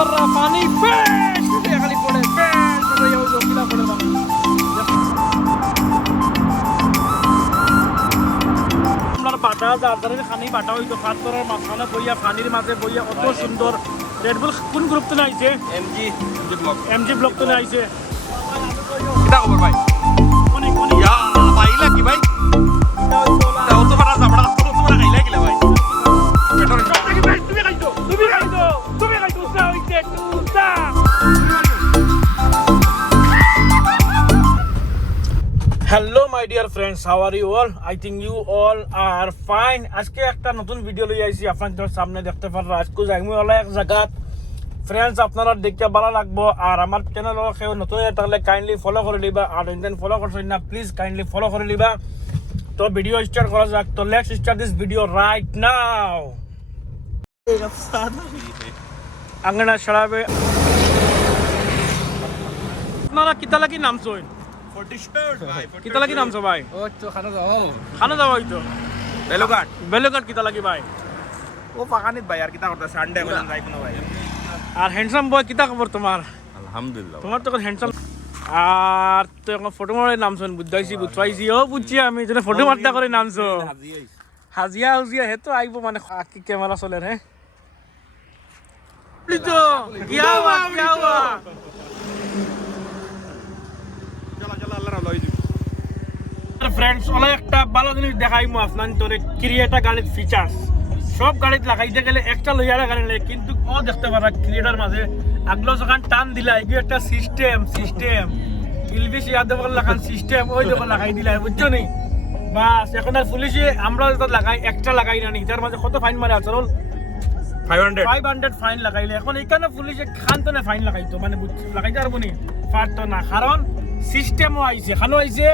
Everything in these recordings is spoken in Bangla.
পাররা পানি ফ্রেশ খালি পড়ে ফ্রেশ ওই কিলা পড়ে পানি আমরা বাটা যার খানি বাটা হইতো পাথরের মাঝখানে বইয়া পানির মাঝে বইয়া কত সুন্দর রেড বুল কোন গ্রুপ তো আইছে এমজি ব্লক তো আইছে কিটা খবর ভাই অনেক অনেক ইয়া ভাইলা কি ভাই দাও তো বড় জাবড়া তো বড় খাইলা কিলা ভাই পেটর তুমি খাইতো উস্তা হইছে উস্তা hello my dear friends, how are you all? I think you all are fine. আজকে একটা নতুন ভিডিও লই আইছি আপনাদের সামনে। দেখতে পাররা আজকে যাইমু হলো এক জায়গাত ফ্রেন্ডস, আপনারা দেখতে ভালো লাগবো। আর আমার চ্যানেল কেউ নতুন থাকলে কাইন্ডলি ফলো করে লিবা, আর ইন্ডিয়ান ফলো করছেন না প্লিজ কাইন্ডলি ফলো করে লিবা। তো ভিডিও স্টার্ট করা যাক। তো let's start this video right now. আঙ্গনা সরাবে আপনারা কিতা লাগি নামছো? কিতা লাগি নামছো ভাই? ও তো খানা যাও হইতো বেলুঘাট কিতা লাগি ভাই? ও পাকানিত ভাই আর কিটা করতে সানডে করে যাইব না ভাই। আর হ্যান্ডসাম বয় কিতা খবর তোমার? আলহামদুলিল্লাহ তোমার তো হ্যান্ডসাম। আর তো এখন ফটো মারে নামছো বুঝাইছি ও বুঝছি আমি যেন ফটো মারতা করে নামছো। হাজিয়া হুজিয়া হে তো আইব মানে কি ক্যামেরা চলে রে তো কিয়া হুয়া চলো আল্লাহ লই দিব। ফ্রেন্ডস ওলা একটা ভালো জিনিস দেখাইমু আপনার তোরে। ক্রিয়েটা গাড়ির ফিচার্স সব গাড়িতে লাগাইতে গেলে একটা লইয়ারা গাড়ি লাগে, কিন্তু ও দেখতে পারা ক্রিয়েটার মাঝে আগলো যখন টান দিলা এগুলো একটা সিস্টেম ইলবিশ ইয়াদ লাগান সিস্টেম ওই দেখো লাগাই দিলা, বুঝছো নি? বাস এখন আর পুলিশে আমরা যেটা লাগাই একটা লাগাই না নি, তার মাঝে কত ফাইন মারে আছে? 500 ফাইন লাগাইলে। এখন এইখানে পুলিশে খানতনে ফাইন লাগাইতো মানে লাগাইতে পারবো নি, পারতো না, কারণ সিস্টেমও আইছে, খানো আইছে,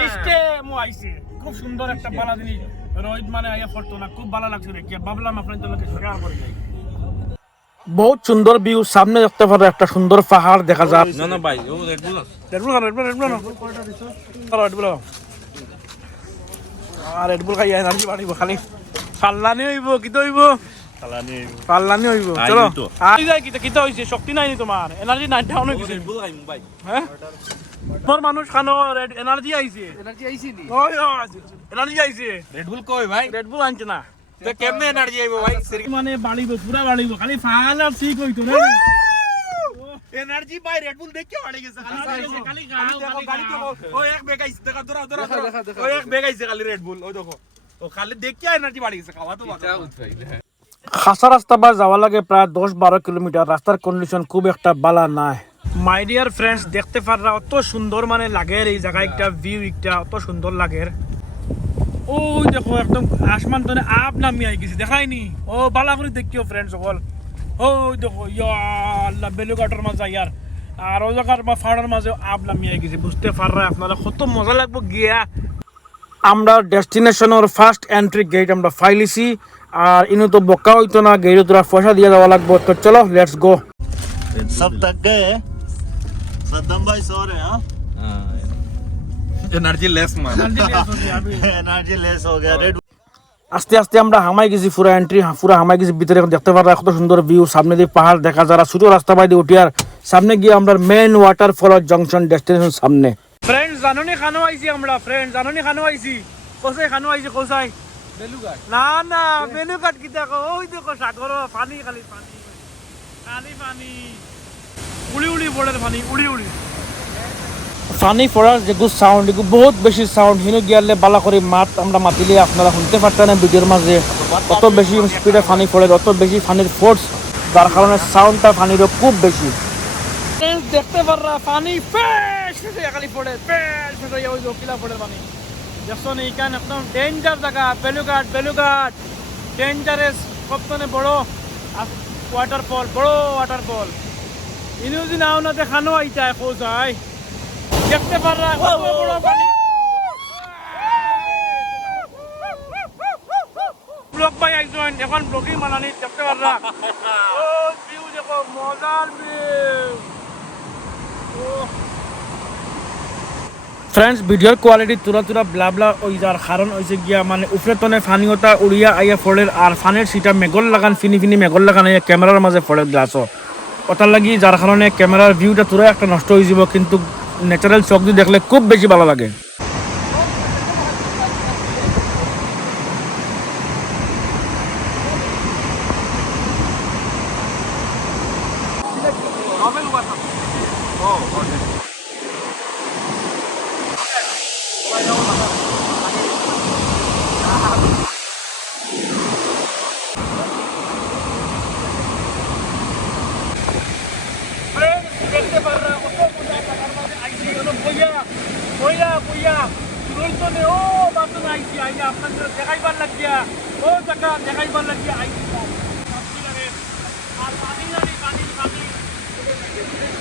সিস্টেমও আইছে। খুব সুন্দর একটা ভালো জিনিস রোহিত মানে আইয়া পড়তো না, খুব ভালো লাগছে দেখে। ভাবলাম আপনাদের লোকে শেয়ার করে যাই। বহুত সুন্দর ভিউ, সামনে দেখতে পারো একটা সুন্দর পাহাড় দেখা যায়। না ভাই ও রেডবুল আর রেডবুল খাই এনার্জি বাড়িব, খালি পাল্লানি হইব কিতো হইব পাল্লানি হইব। চলো যাই কিতা হইছে, শক্তি নাইনি তোমার, এনার্জি নাই, ডাউন হয়ে গেছে। হ্যাঁ তোর মানুষ খানো এনার্জি আইছে রেডবুল কই ভাই? রেডবুল আনছে না তো কেমনে এনার্জি আইবো ভাই? মানে বাড়িব পুরা বাড়িব, খালি ফাল আর ঠিক হইতো না এনার্জি ভাই রেডবুল দেখে বাড়ি গেছে খালি দেখো গাড়ি দেখো ও এক বেগ আইছে দেখা ধরা ও এক বেগ আইছে খালি রেডবুল ওই দেখো ও খালি দেখে এনার্জি বাড়ি গেছে। খাওয়া তো খাসা রাস্তা বা যাওয়া লাগে প্রায় 10-12 কিলোমিটার। রাস্তার কন্ডিশন খুব একটা ভালো নাই। মাই ডিয়ার ফ্রেন্ডস, দেখতে পাররা অত সুন্দর মানে লাগে এই জায়গায়, একটা ভিউ একটা অত সুন্দর লাগে। ওই দেখো একদম আসমান তনে আপ নামি আই গেছে, দেখায়নি? ও বালা করে দেখিও ফ্রেন্ডস সকল। ওই দেখো ইয়া আল্লাহ বেলুঘাটের মাঝে ইয়ার, আর ওই জায়গার বা ফাড়ার মাঝে আপ নামি আই গেছে। বুঝতে পাররা আপনারা কত মজা লাগবে গিয়া। আমরা ডেস্টিনেশনের ফার্স্ট এন্ট্রি গেট আমরা ফাইলিছি, আর ইনু তো বক্কা হইতো না, গেটে তোরা পয়সা দিয়ে যাওয়া লাগবো। তো চলো লেটস গো। सब थक गए सद्दाम भाई सो रहे हैं। এনার্জি লেস মান एनर्जी लेस हो गया रेड। আস্তে আস্তে আমরা হামাই গেছি, পুরো এন্ট্রি পুরো হামাই গেছি ভিতরে। এখন দেখতে পাররা কত সুন্দর ভিউ, সামনে দিয়ে পাহাড় দেখা যারা ছোট রাস্তা বাইরে উঠি, আর সামনে গিয়ে আমরা মেন ওয়াটারফল জংশন ডেস্টিনেশন সামনে। ফ্রেন্ডস জানুনি খানো আইছি আমরা, কোসাই খানো আইছি, কোসাই বেলুঘাট না বেলুঘাট কি দেখো, ওই দেখো সাগর পানি, খালি পানি উড়ি পড়ে পানি উড়ি পানি পড়ার যেগুলো সাউন্ড এগুলো বহুত বেশি সাউন্ড। হিনো গিয়ালে বালা করে মাত আমরা মাতিলে আপনারা শুনতে পারতেন না ভিডিওর মাঝে। অত বেশি স্পিডে পানি পড়ে, অত বেশি পানির ফোর্স, যার কারণে সাউন্ডটা পানিরও খুব বেশি। দেখতে পাররা পানি ফ্রেশ খালি পড়ে ওই কিলা পড়ে পানি দেখছো না? এইখান একদম ডেঞ্জার জায়গা বেলুঘাট ডেঞ্জারাস সবথেকে বড় ওয়াটারফল। ইনু যদি নাও না দেখানো আইতা কোথায় দেখতে পাররা কত বড় পানি। ব্লগ বাই একজন এখন ব্লগিং বানানি দেখতে পাররা। ও ভিউ দেখো, মজার ভিউ। ফ্রেন্ডস ভিডিওর কোয়ালিটি তুলা ব্লা ওই যার কারণ হয়েছে গিয়া মানে উপরে তনে ফানিওটা উড়িয়া আইয়া ফোড়ের, আর ফানের সিটা মেঘল লাগান ফিনি মেঘল লাগান আইয়া ক্যামেরার মাঝে ফোড়ে গ্লাসও। ওটার লাগি যার কারণে ক্যামেরার ভিউটা পুরো একটা নষ্ট হয়ে যাব, কিন্তু ন্যাচারাল চোখ দিয়ে দেখলে খুব বেশি ভালো লাগে।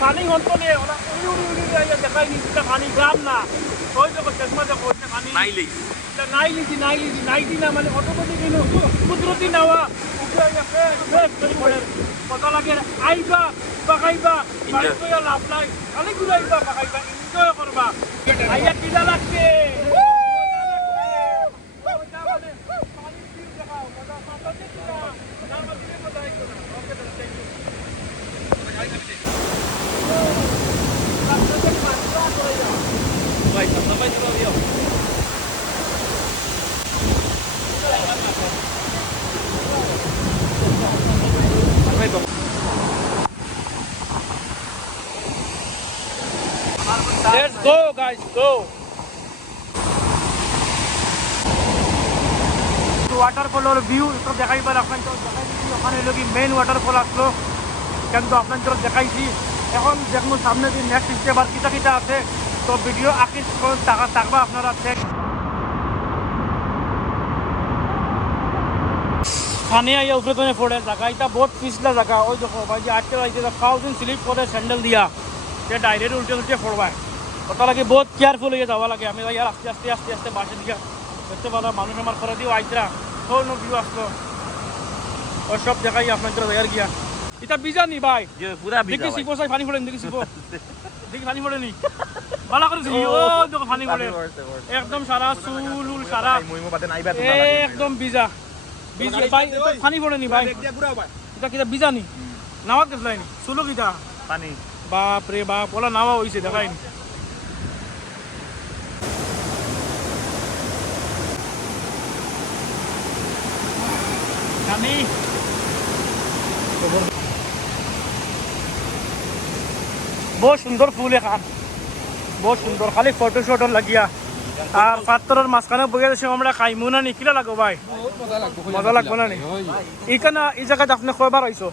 পানি হতো নেই, ওরা উড়ি উড়ি উড়ি উড়ি দেখাই নি, এটা পানি গ্রাম না, ওই দেখো চশমা দেখো, ওইটা পানি নাইলি, এটা নাইলি না, মানে অটোমেটিক কুদরতি নেওয়া উপরে ফ্রেশ করে পড়ে কত লাগে। আইবা বাগাইবা বাড়িতে লাভ নাই, খালি ঘুরাইবা বাগাইবা, এনজয় করবা। আইয়া কিলা লাগছে Let's go guys, go. ওয়াটারফলের ভিউ তো দেখাইবার আপনাকে দেখাইছি, ওখানে লোকি মেইন ওয়াটারফল আসলো, কিন্তু আপনাকে দেখাইছি। এখন দেখুন সামনে যে নেক্সট স্টেপ আর কিটা কিটা আছে, তো ভিডিও আকিস টাকা থাকবা আপনারা দেখ। পানি আইয়া উপরে তো পড়ে, জায়গা এটা বহুত পিছলা জায়গা। ওই দেখো ভাই যে আজকে আইতে থাউজেন্ড স্লিপ করে স্যান্ডেল দিয়া, যে ডাইরেক্ট উল্টে উল্টে পড়বায়, ওটা লাগে বহুত কেয়ারফুল হয়ে যাওয়া লাগে। আমি ইয়ার আস্তে আস্তে আস্তে আস্তে বাসে দিকে দেখতে পারো, মানুষ আমার করে দিও আইতরা সৌন ভিউ আসলো, ওই সব দেখাই আপনার জায়গার গিয়া। এটা বিজানি ভাই পুরা দেখি সিপো সাই পানি পড়েনি, দেখি সিপো দেখি পানি পড়েনি, ভালো করে ও দেখো পানি পড়ে একদম সারা চুল সারা একদম ভিজা ভিজা ভাই, পানি পড়েনি ভাই, এটা কিটা বিজানি নাওয়াত গেছলাইনি চুলো কিটা পানি, বাপ রে বাপ, ওলা নাওয়া হইছে দেখাইনি। बहुत सुंदर फूल है खान, बहुत सुंदर, खाली फोटो शोटो लगिया আর পাত্তরের মাঝখানে বইয়া দেশে আমরা খাইমু না নি, কিলা লাগো ভাই? মজা লাগবো না নি? এইখানে এই জায়গাত আপনি কয়বার আইছো?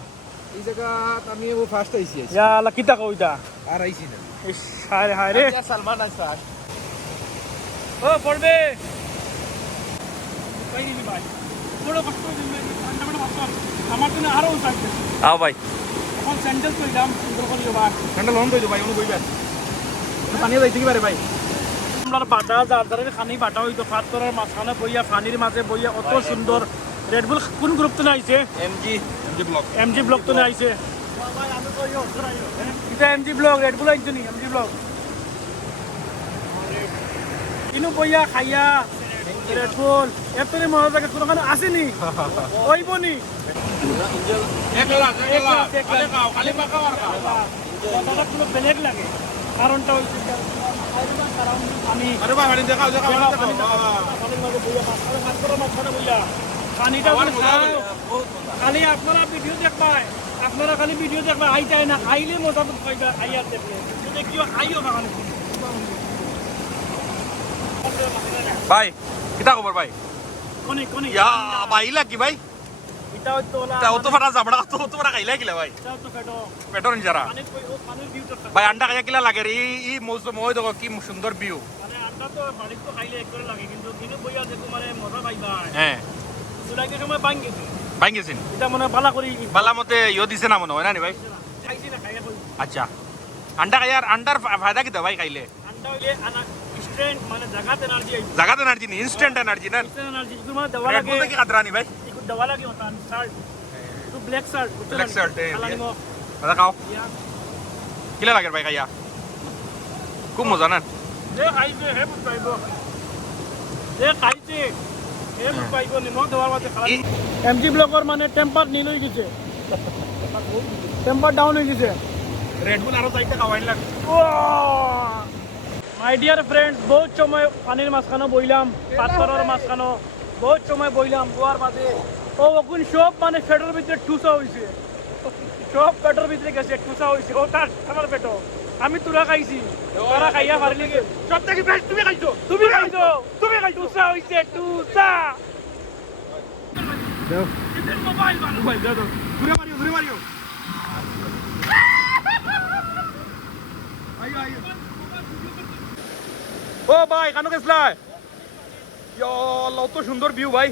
এই জায়গাত আমি ও ফার্স্ট আইছি। ইয়া আল্লাহ কিতা কইতা আর আইছি না। ইস হায় হায় রে, সালমান আইছে। ও পড়বে কই দিবি ভাই, বড় কষ্ট দিবে ঠান্ডা বড় কষ্ট আমার জন্য আরো উঠাইছে। আও ভাই এখন স্যান্ডেল কইলাম সুন্দর করিও ভাই, স্যান্ডেল অন কই দিও ভাই, অন কইবেন পানি যাইতে কি পারে ভাই। আমরা বাটা যার ধারে খানি বাটা হইতো পাত্তরের মাঝখানে বইয়া পানির মাঝে বইয়া, অত সুন্দর। রেডবুল কোন গ্রুপ তো আইছে? এমজি ব্লক তো আইছে। এটা এমজি ব্লক, রেডবুল আইছে নি? এমজি ব্লক কিনু বইয়া খাইয়া রেডবুল এতরে মজা জায়গা কোনখানে আসেনি ওইবনি কোনো বেলেগ লাগে, কারণটা হচ্ছে আমি খালি আপনারা ভিডিও দেখবাই, আপনারা খালি ভিডিও দেখবা, আইটাই না খাইলে মজা পাইবা, আইয়ার দেখলে দেখিও খাইও বাগানে। ভাই কিটা খবর ভাই? কোনি কোনি ইয়া ভাইলা কি ভাই? এটা হইতো না, তা অত ফাটা জাবড়া অত ফাটা খাইলা কিলা ভাই? এটা তো ফেটো পেটর নিজারা পানির পানির ভিউটা ভাই আন্ডা খাইয়া কিলা লাগে রে? এই মৌসুম ওই দেখো কি সুন্দর ভিউ। মানে আন্ডা তো বাড়ির তো খাইলে একবারে লাগে, কিন্তু দিনে বইয়া দেখো মানে মজা পাইবা। হ্যাঁ সুলাইকে সময় বাং গেছে, ভাই গেছেন এটা মানে বালা করি বালা মতে ইয়ে দিছে না মনে হয় না নি ভাই? খাইছি না, খাইয়া কই আচ্ছা আন্ডা খাইয়ার আন্ডার ফায়দা কি ভাই খাইলে? আন্ডা হইলে আনা স্ট্রেন্থ মানে জাগাত এনার্জি আইছে, জাগাত এনার্জি নি, ইনস্ট্যান্ট এনার্জি না? ইনস্ট্যান্ট এনার্জি ইকু মানে দেওয়া রেড লাগে, বুল কি খাতরানি ভাই? ইকু দেওয়া লাগে ওটা শার্ট তো ব্ল্যাক শার্ট, Black shirt, খালানি মো দাদা খাও ইয়া কিলা লাগে ভাই খাইয়া? খুব মজা না? দে খাইছে হে বুঝ পাইবো, দে খাইছে হে বুঝ পাইবো, নিমখ দেওয়ার মধ্যে খালানি। এমজি ব্লগর মানে টেম্পার নীল হয়ে গেছে। টেম্পার ডাউন হয়ে গেছে। রেড বুল আরো চাইতে খাওয়াইন লাগ মাই ডিয়ার ফ্রেন্ডস, বহুত সময় পানির মাঝখানো বইলাম, পাথরের মাঝখানো বহুত সময় বইলাম, গোয়ার মাঝে ও ওখান সব মানে পেটের ভিতরে টুসা হয়েছে, সব পেটের ভিতরে গেছে, টুসা হয়েছে। ও তার আমার পেটো, আমি তুরা খাইছি, তারা খাইয়া পারলি সব থেকে বেস্ট তুমি খাইছো তুমি খাইছো, তুমি খাইছো, টুসা হয়েছে, টুসা। মোবাইল দাও দাও ঘুরে মারিও আইও আইও ও ভাই কানো গেছলা ইয়া আল্লাহ তো সুন্দর ভিউ ভাই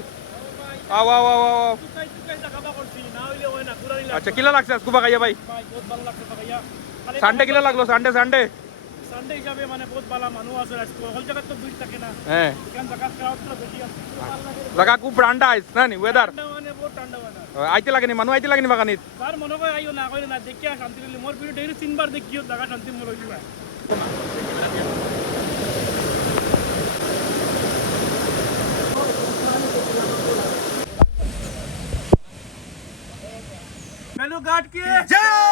আও আও আও আও আচ্ছা কিলা লাগছে স্কুবা খাইয়া ভাই সানডে কিলা লাগলো সানডে সানডে হিসাবে মানে বহুত ভালো মানুষ আছে, সকল জায়গা তো ভিড় থাকে না, হ্যাঁ এখান জায়গা ক্রাউড তো বেশি আছে, জায়গা খুব ঠান্ডা আইস না নি ওয়েদার মানে বহুত ঠান্ডা ওয়েদার। আইতে লাগেনি মানুষ আইতে লাগেনি বাগানিত তার মনে হয় আইও না কইলে না দেখিয়া শান্তি পেলি, মোর ভিডিও ডেইলি 3 বার দেখিও জায়গা শান্তি মোর হইবা। ভালুঘাট কি জয়।